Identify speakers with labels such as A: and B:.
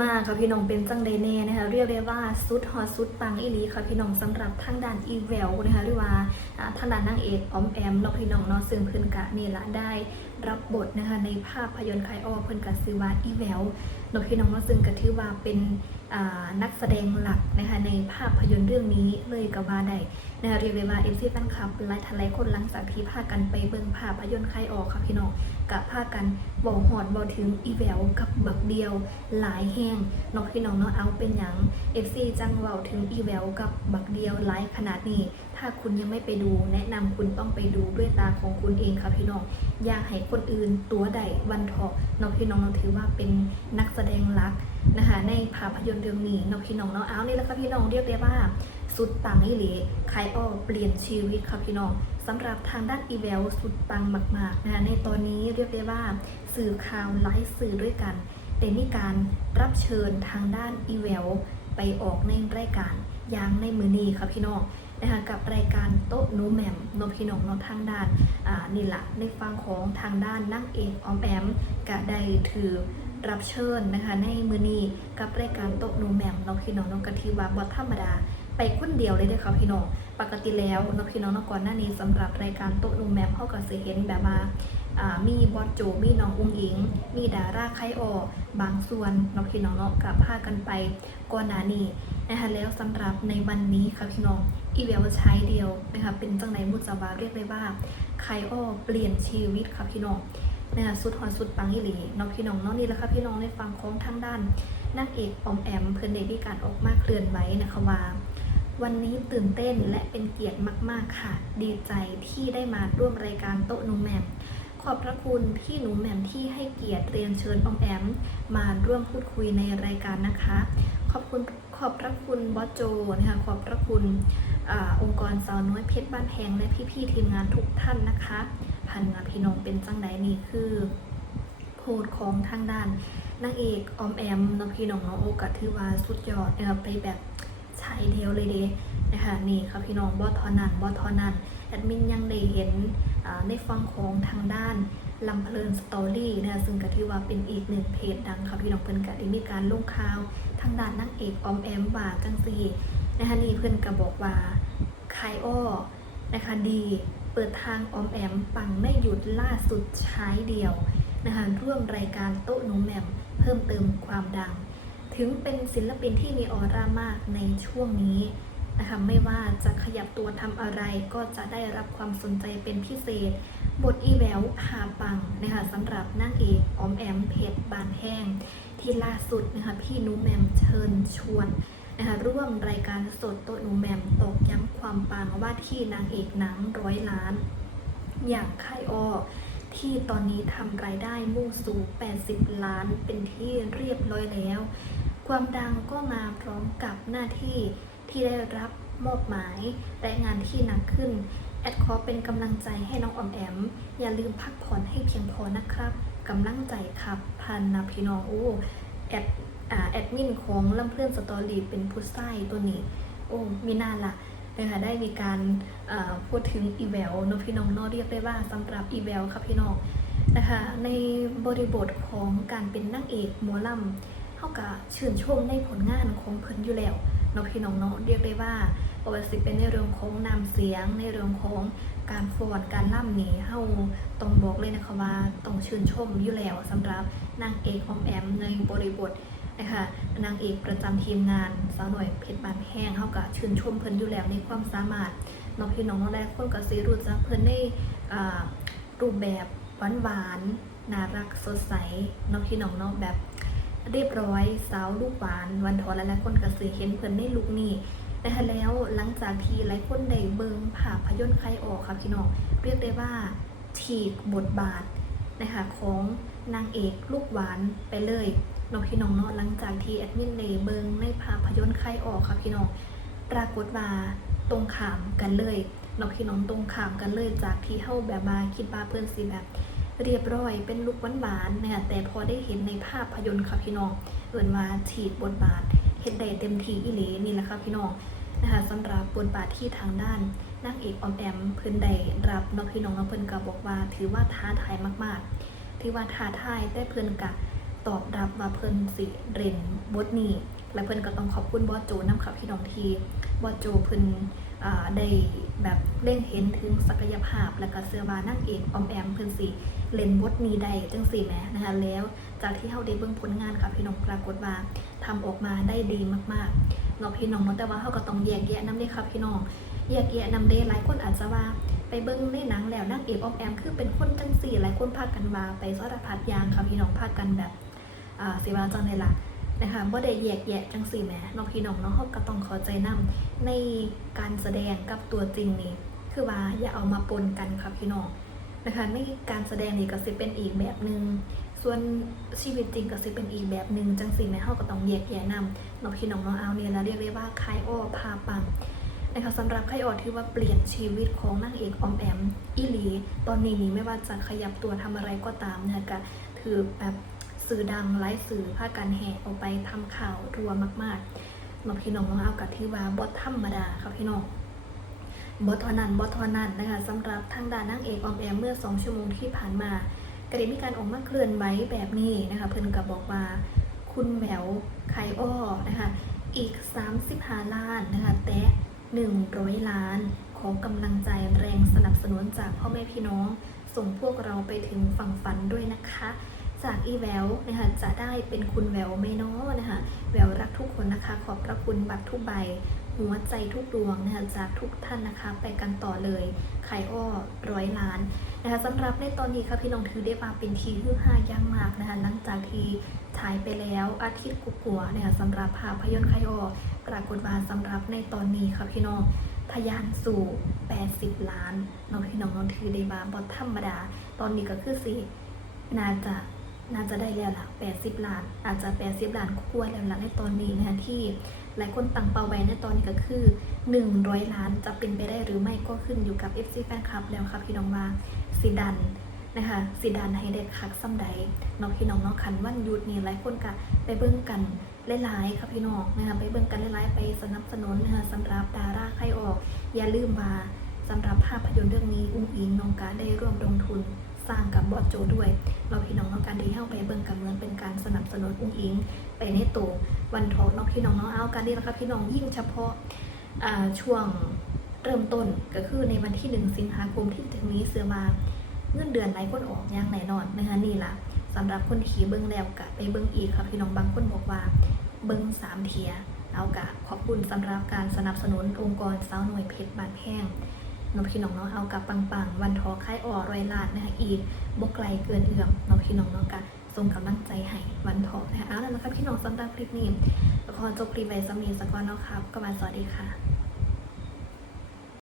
A: มาค่ะพี่น้องเป็นจังไดแน่นะคะเรียกได้ว่าสุดฮอตสุดปังอีหลีค่ะพี่น้องสำหรับทางด้านอีเวลนะคะหรือว่าทางด้านนางเอกออมแอมเนาะพี่น้องเนาะซึ่งเพิ่นกะนี่ละได้รับบทนะคะในภาพยนตร์คออเพิ่นกะซื้อวาอีแววเนาะพี่น้องเนาะซึ่งก็ถือว่าเป็นนักแสดงหลักนะคะในภาพยนตร์เรื่องนี้เลยก็ว่าได้นะคะเรียกได้ว่าเอฟซีแฟนคลับหลายทลายคนหลังจากที่พากันไปเบิ่งภาพยนตร์คายอ้อค่ะพี่น้องกะพากันบอกฮอดบอกถึงอีแววกับบักเดียวหลายแห้งเนาะพี่น้องเนาะเอาเป็นอย่าง FC จังเว้าถึงอีแววกับบักเดียวหลายขนาดนี้ ถ้าคุณยังไม่ไปดู แนะนำคุณต้องไปดูด้วยตาของคุณเองค่ะพี่น้องอย่าให้คนอื่นตัวใดวันเถาะเนาะพี่น้องเราถือว่าเป็นนักแสดงหลักนะคะในภาพยนตร์เรื่องนี้เนาะพี่น้องนาะเอานี่แหละค่ะพี่น้องเรียกได้ว่า สุดปังอีหลีใครอ้อเปลี่ยนชีวิตค่ะพี่น้องสำหรับทางด้านอีแววสุดปังมากๆนะคะในตอนนี้เรียกได้ว่าสื่อข่าวหลายสื่อด้วยกันได้มีการรับเชิญทางด้านอีเวลไปออกในรายการอย่างในมือนีค่ะพี่น้อง นะคะกับรายการโต๊ะนูแหม่มนพี่น้องนอะทางด้านนี่แหละในฟังของทางด้านนั่งเอกออมแอมก็ได้ถือรับเชิญนะคะในมือนี้กับรายการโต๊ะนูแหม่มนอะพี่น้องนอะกะทีว่าบอธรรมดาไปคนเดียวเลยเด้อค่ะพี่น้อง ปกติแล้วนพี่น้องนก่อนหน้านี้สำหรับรายการโต๊ะนูแหม่มเขาก็จะเห็นแบบว่ามีบอสโจ มีน้องอุ้งอิง มีดาราไคออบางส่วนน้องพี่น้องเนาะกับพากันไปก่อนหน้านี้ นะคะแล้วสำหรับในวันนี้ค่ะพี่น้องอีเวลใช้เดียวนะคะเป็นจังไหนมุจาวาเรียกได้ว่าไคออเปลี่ยนชีวิตค่ะพี่น้องนะคะสุดฮอนสุดปังอีหลีน้องพี่น้องเนาะนี่แหละค่ะพี่น้องในฟังของทางด้านนางเอกออมแอมเพื่อนได้มีการออกมาเคลื่อนไหวนะคะว่าวันนี้ตื่นเต้นและเป็นเกียรติมาก ๆ ค่ะ ดีใจที่ได้มาร่วมรายการโต๊ะหนุ่มแมม ขอบพระคุณพี่หนูแหม่มที่ให้เกียรติเรียนเชิญอมแอม มาร่วมพูดคุยในรายการนะคะ ขอบคุณ ขอบพระคุณบอสโจนะคะขอบพระคุณอองค์กรสาวน้อยเพชรบ้านแพงและพี่ๆทีมงานทุกท่านนะคะพันงานพี่น้องเป็นจังไดนี่คือโพสต์ของทางด้านนางเอกออมแอมน้องพี่น้องน้องโอกาสถือว่าสุดยอดนะคะไปแบบชายเดียวเลยเด้นะคะนี่ค่ะพี่น้องบอทอนันบอทอนันแอดมินยังได้เห็นในฟังของทางด้าน ลำเพลินสตอรี่นะคะซึ่งก็ถือว่าเป็นอีกหนึ่งเพจดังค่ะพี่น้องเพิ่นก็ได้มีการลงข่าว ทางด้านนางเอกออมแอมว่าจังซี่นะคะนี่เพิ่นก็บอกว่าคายอ้อนะคะดีเปิดทางออมแอมปังไม่หยุดล่าสุดใช้เดียวนะคะร่วมรายการโต๊ะหนูแหม่มเพิ่มเติมความดัง ถึงเป็นศิลปินที่มีออร่ามากในช่วงนี้ นะคะไม่ว่าจะขยับตัวทำอะไรก็จะได้รับความสนใจเป็นพิเศษ บทอีแววพาปังนะคะสำหรับนางเอกออมแอมเพชรบานแห้ง ที่ล่าสุดนะคะพี่หนูแมมเชิญชวนนะคะร่วมรายการสดโต๊ะหนูแมมตอกย้ำความปังว่าที่นางเอกหนังร้อยล้าน อย่างค่ายอ้อที่ตอนนี้ทำรายได้มุ่งสู่ 80 ล้านเป็นที่เรียบร้อยแล้ว ความดังก็มาพร้อมกับหน้าที่ที่ได้รับมอบหมายและงานที่หนักขึ้น แอดขอเป็นกำลังใจให้น้องออมแอม อย่าลืมพักผ่อนให้เพียงพอนะครับกำลังใจครับพันนะพี่น้องโอ้แอดแอดมินของลำเพื่อนสตอรี่เป็นผู้ใต้ตัวนี้ โอ้มีน่าละนะคะได้มีการพูดถึงอีเวลนพี่น้องนอเรียกได้ว่าสำหรับอีเวลครับพี่น้องนะคะในบริบทของการเป็นนางเอกหมอลำ เท่ากับชื่นชมในผลงานของเพิ่นอยู่แล้วเนาะพี่น้องเนาะเรียกได้ว่าบว่าสิเป็นในเรื่องของนำเสียง ในเรื่องของการฟอนการล่ำนี่เฮาต้องบอกเลยนะคะว่าต้องชื่นชมอยู่แล้วสำหรับนางเอกออมแอมในบริบทนะคะนางเอกประจำทีมงานสาวหน่อยเพชรบานแห้งเขาก็ชื่นชมเพิ่นอยู่แล้วในความสามารถน้องพี่น้องน้องแรกคนก็สิรู้จักเพิ่นในอ่ารูปแบบหวานหวานๆน่ารักสดใสน้องพี่น้องเนาะแบบ เรียบร้อยสาวลูกหวาน วันทอและหลายคนก็สิเห็นเพิ่นในลุคนี้นะคะแล้วหลังจากที่หลายคนได้เบิ่งภาพยนตร์ใครออกค่ะพี่น้องเรียกได้ว่าฉีกบทบาทนะคะของนางเอกลูกหวานไปเลยน้องพี่น้องเนาะหลังจากที่แอดมินเลเบิงในภาพยนตร์ไข้ออกค่ะพี่น้องปรากฏว่าตรงขามกันเลยน้องพี่น้องตรงขามกันเลยจากที่เฮาแบบมาคิดว่าเพื่อนสิแบบ เรียบร้อยเป็นลุกหวานๆเนี่ยแต่พอได้เห็นในภาพยนตร์ค่ะพี่น้องเอิ่นว่าฉีดบทบาทเฮ็ดได้เต็มที่อีหลีนี่แหละค่ะพี่น้องนะคะสำหรับบทบาทที่ทางด้านนางเอกออมแอมเพิ่นได้รับน้องพี่น้องน้องเพิ่นก็บอกว่า ถือว่าท้าทายมากๆ ถือว่าท้าทายแต่เพิ่นกะตตอบรับว่าเพิ่นสิเรนบทนี้และเพิ่นก็ต้องขอบคุณบอสโจนำค่ะพี่น้องทีบอสโจเพิ่นอ่า ได้แบบเล่งเห็นถึงศักยภาพ และก็เสื้อวานั่งเอกออมแอมเพิ่นสิเล่นบทนี้ได้จังสี่แมนะคะแล้วจากที่เฮาได้เบิ่งผลงานค่ะพี่น้องปรากฏว่าทำออกมาได้ดีมากๆเนาะพี่น้องเนาะแต่ว่าเฮาก็ต้องแยกแยะนำเด้ค่ะพี่น้องแยกแยะนำเด้หลายคนอาจจะว่าไปเบิ่งในหนังแล้วนางเอกออมแอมคือเป็นคนจังสี่หลายคนพากันว่าไปสารพัดยางค่ะพี่น้องพากันแบบอ่าสิว่าจังไดล่ะ นะคะบ่ได้แยกแยะจังสี่แหมน้องพี่น้องเนาะเขาก็ต้องเข้าใจนํในการแสดงกับตัวจริงนี่คือว่าอย่าเอามาปนกันค่ะพี่น้องนะคะในการแสดงนี่ก็สิเป็นอีกแบบหนึ่งส่วนชีวิตจริงก็สิเป็นอีกแบบหนึ่งจังสี่แหมเฮาก็ต้องแยกแยะนํน้องพี่น้องเนาะเอาเนี่ยแล้วเรียกได้ว่าคายอ้อพาปังนะคะสำหรับคายอ้อที่ว่าเปลี่ยนชีวิตของนางเอกออมแอมอีหลี ตอนนี้นี่ไม่ว่าจะขยับตัวทำอะไรก็ตามเนี่ยก็ถือแบบ สื่อดังไลฟ์สื่อพากันแห่ออกไปทำข่าวรัวมากๆมาพี่น้องน้องเอากับที่ว่าบอธรรมดาครับพี่น้องบอทอนันบอทอนันนะคะสำหรับทางด้านนางเอกออมแอมเมื่อ 2 ชั่วโมงที่ผ่านมาก็ได้มีการออกมาเคลื่อนไหวแบบนี้นะคะเพิ่อนก็บอกว่า คุณแหววไคอ้อนะคะอีก 35 ล้านนะคะแตะ100 ล้านขอกำลังใจแรงสนับสนุนจากพ่อแม่พี่น้อง ส่งพวกเราไปถึงฝั่งฝันด้วยนะคะ จากอีแววนะคะจะได้เป็นคุณแววไม่น้อนะคะแววรักทุกคนนะคะ ขอบพระคุณบัตรทุกใบ หัวใจทุกดวงนะคะจากทุกท่านนะคะ ไปกันต่อเลยไข่อ้อร้อยล้านนะคะสำหรับในตอนนี้ค่ะพี่น้องถือได้มาเป็นทีฮือฮาย่างมากนะคะหลังจากที่ฉายไปแล้วอาทิตย์กุกๆนะคะสำหรับภาพยนตร์ไข่อ้อปรากฏว่าสำหรับในตอนนี้ค่ะพี่น้องทะยานสู่ 80 ล้านน้องพี่น้องน้องถือได้มาบอธรรมดา ตอนนี้ก็คือสิน่าจะ น่าจะได้แล้วล่ะ80 ล้าน อาจจะ 80 ล้านควรแล้วล่ะในตอนนี้นะคะที่หลายคนตั้งเป้าไว้ในตอนนี้ก็คือ 100 ล้านจะเป็นไปได้หรือไม่ก็ขึ้นอยู่กับ FC แฟนคลับแล้วครับพี่น้องว่าสิดันนะคะสิดันให้ได้คักซ้ำใดน้องพี่น้องเนาะคันวันหยุดนี่หลายคนก็ไปเบิ่งกันหลายๆครับพี่น้องนะคะไปเบิ่งกันหลายๆไปสนับสนุนนะคะสำหรับดาราใครออก อย่าลืมว่าสำหรับภาพยนตร์เรื่องนี้อุ้งอิงน้องกาได้ร่วมลงทุน สร้างกับบอสโจด้วย เราพี่น้องต้องการที่เข้าไปเบิ่งกับเมืองเป็นการสนับสนุนอุ้งอิง ไปในตัววันทองเน้องพี่น้องเนาะเอาการนี้นะคะพี่น้องยิ่งเฉพาะช่วงเริ่มต้นก็คือในวันที่หนึ่งสิงหาคมที่ถึงนี้เสือมาเงื่อนเดือนไหนคนออกอย่างแน่นอนนะคะนี่ล่ะสำหรับคนขี่เบิ้งแล้วกะไปเบิ้งอีกค่ะพี่น้องบางคนบอกว่า เบิ้งสามเทียเอากะขอบคุณสำหรับการสนับสนุนองค์กรสาวหน่วยเพชรบานแพง น้องพี่น้องเนาะเอากับปังๆ วันทอค่ายอ่อรอยลาดนะคะอีกบกไกลเกินเอื้อมน้องพี่น้องเนาะกันส่งกำลังใจให้วันทอนะคะเอาแล้วนะครับพี่น้องสำหรับคลิปนี้ขอจบคลิปไว้สมีสักวันเนาะครับก็มาสวัสดีค่ะ